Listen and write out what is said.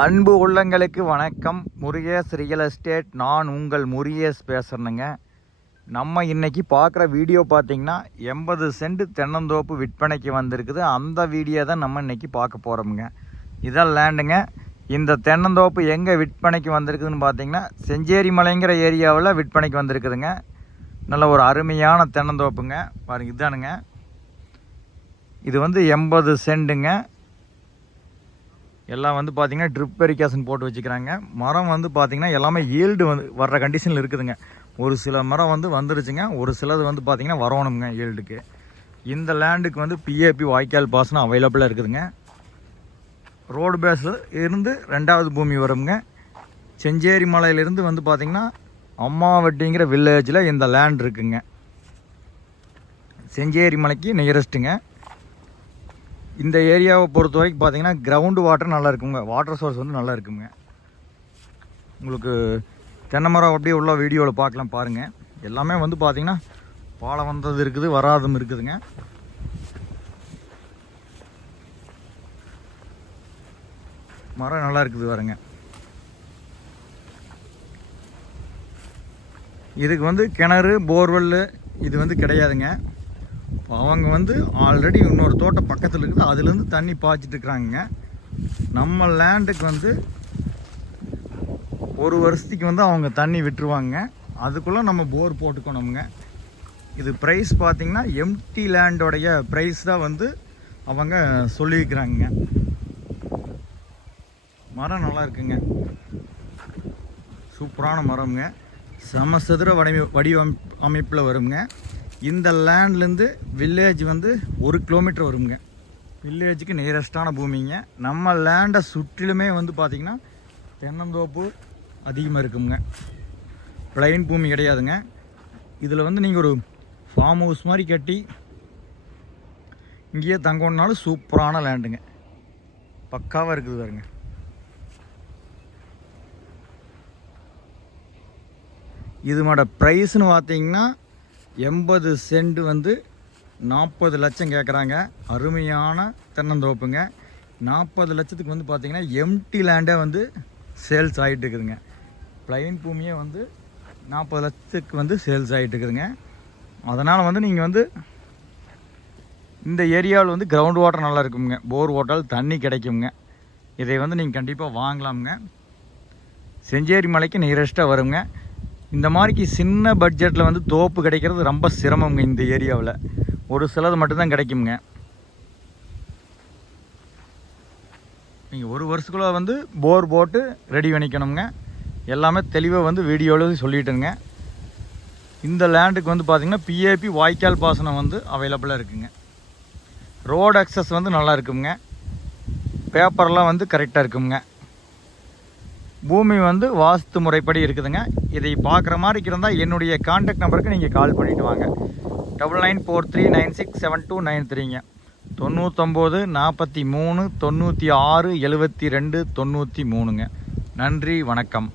அன்பு உள்ளங்களுக்கு வணக்கம். முருகேஷ் ரியல் எஸ்டேட் நான் உங்கள் முருகேஷ் பேசுகிறேனுங்க நம்ம இன்றைக்கி பார்க்குற வீடியோ பார்த்தீங்கன்னா எண்பது சென்ட் தென்னந்தோப்பு விற்பனைக்கு வந்திருக்குது. அந்த வீடியோ தான் நம்ம இன்றைக்கி பார்க்க போகிறோமுங்க இதான் லேண்டுங்க இந்த தென்னந்தோப்பு எங்கே விற்பனைக்கு வந்திருக்குதுன்னு பார்த்தீங்கன்னா செஞ்சேரி மலைங்கிற ஏரியாவில் விற்பனைக்கு வந்திருக்குதுங்க. நல்ல ஒரு அருமையான தென்னந்தோப்புங்க. பாருங்க இதானுங்க. இது வந்து எண்பது சென்ட்டுங்க எல்லாம் வந்து பார்த்தீங்கன்னா ட்ரிப் வெரிகேஷன் போட்டு வச்சுக்கிறாங்க. மரம் வந்து பார்த்தீங்கன்னா எல்லாமே ஈல்டு வந்து வர்ற கண்டிஷனில் இருக்குதுங்க. ஒரு சில மரம் வந்து வந்துருச்சுங்க. ஒரு சிலது வந்து பார்த்தீங்கன்னா வரணுங்க ஈல்டுக்கு இந்த லேண்டுக்கு வந்து பிஏபி வாய்க்கால் பாசனம் அவைலபிளாக இருக்குதுங்க. ரோடு பேஸில் இருந்து ரெண்டாவது பூமி வருங்க செஞ்சேரி மலையிலேருந்து வந்து பார்த்திங்கன்னா அம்மாவட்டிங்கிற வில்லேஜில் இந்த லேண்ட் இருக்குங்க. செஞ்சேரி மலைக்கு நியரஸ்ட்டுங்க இந்த ஏரியாவை பொறுத்த வரைக்கும் பார்த்தீங்கன்னா கிரவுண்டு வாட்டர் நல்லா இருக்குங்க. வாட்டர் சோர்ஸ் வந்து நல்லா இருக்குங்க. உங்களுக்கு தென்னை மரம் அப்படியே உள்ள வீடியோவில் பார்க்கலாம் பாருங்கள் எல்லாமே வந்து பார்த்தீங்கன்னா பாலம் வந்தது இருக்குது வராதும் இருக்குதுங்க. மரம் நல்லா இருக்குது பாருங்க. இதுக்கு வந்து கிணறு போர்வெல்லு இது வந்து கிடையாதுங்க. அவங்க வந்து ஆல்ரெடி இன்னொரு தோட்டம் பக்கத்தில் இருக்குது. அதுலேருந்து தண்ணி பாய்ச்சிட்டு இருக்கிறாங்க நம்ம லேண்டுக்கு வந்து ஒரு வருஷத்துக்கு வந்து அவங்க தண்ணி விட்டுருவாங்க. அதுக்குள்ளே நம்ம போர் போட்டுக்கணுங்க இது ப்ரைஸ் பார்த்திங்கன்னா எம்டி லேண்டோடைய ப்ரைஸ் தான் வந்து அவங்க சொல்லியிருக்கிறாங்க. மரம் நல்லா இருக்குங்க. சூப்பரான மரம்ங்க. சமசதுர வடிவ வடிவம் அமைப்பில் வருங்க. இந்த லேண்ட்லேருந்து வில்லேஜ் வந்து ஒரு கிலோமீட்டர் வருங்க வில்லேஜுக்கு நியரஸ்டான பூமிங்க. நம்ம லேண்டை சுற்றிலுமே வந்து பார்த்திங்கன்னா தென்னந்தோப்பு அதிகமாக இருக்குங்க பிளைன் பூமி கிடையாதுங்க. இதில் வந்து நீங்கள் ஒரு ஃபார்ம் ஹவுஸ் மாதிரி கட்டி இங்கேயே தங்கணுன்னாலும் சூப்பரான லேண்டுங்க பக்காவாக இருக்குது பாருங்க. இதுமோட ப்ரைஸ்னு பார்த்தீங்கன்னா எண்பது சென்ட் வந்து நாற்பது லட்சம் கேட்குறாங்க அருமையான தென்னந்தோப்புங்க. நாற்பது லட்சத்துக்கு வந்து பார்த்தீங்கன்னா எம்டி லேண்டே வந்து சேல்ஸ் ஆகிட்டு இருக்குதுங்க. பிளைன் பூமியே வந்து நாற்பது லட்சத்துக்கு வந்து சேல்ஸ் ஆகிட்டு இருக்குதுங்க. அதனால் வந்து நீங்கள் வந்து இந்த ஏரியாவில் வந்து கிரவுண்ட் வாட்டர் நல்லா இருக்குங்க. போர் ஓட்டால் தண்ணி கிடைக்குங்க. இதை வந்து நீங்கள் கண்டிப்பாக வாங்கலாமுங்க. செஞ்சேரி மலைக்கு நியரஸ்ட்டாக வருங்க. இந்த மாதிரிக்கு சின்ன பட்ஜெட்டில் வந்து தோப்பு கிடைக்கிறது ரொம்ப சிரமங்க இந்த ஏரியாவில். ஒரு சிலது மட்டும்தான் கிடைக்குங்க. நீங்கள் ஒரு வருஷத்துக்குள்ளே வந்து போர் போட்டு ரெடி பண்ணிக்கணுங்க. எல்லாமே தெளிவாக வந்து வீடியோவில் சொல்லிட்டேங்க இந்த லேண்டுக்கு வந்து பார்த்திங்கன்னா பிஏபி வாய்க்கால் பாசனம் வந்து அவைலபிளாக இருக்குங்க. ரோடு அக்சஸ் வந்து நல்லா இருக்குங்க. பேப்பர்லாம் வந்து கரெக்டாக இருக்குங்க. பூமி வந்து வாஸ்து முறைப்படி இருக்குதுங்க. இதை பார்க்குற மாதிரி இருந்தால் என்னுடைய காண்டாக்ட் நம்பருக்கு நீங்கள் கால் பண்ணிவிட்டு வாங்க. Double nine four three nine six seven two nine த்ரீங்க தொண்ணூத்தொம்போது நாற்பத்தி மூணு தொண்ணூற்றி ஆறு எழுபத்தி ரெண்டு தொண்ணூற்றி மூணுங்க. நன்றி வணக்கம்.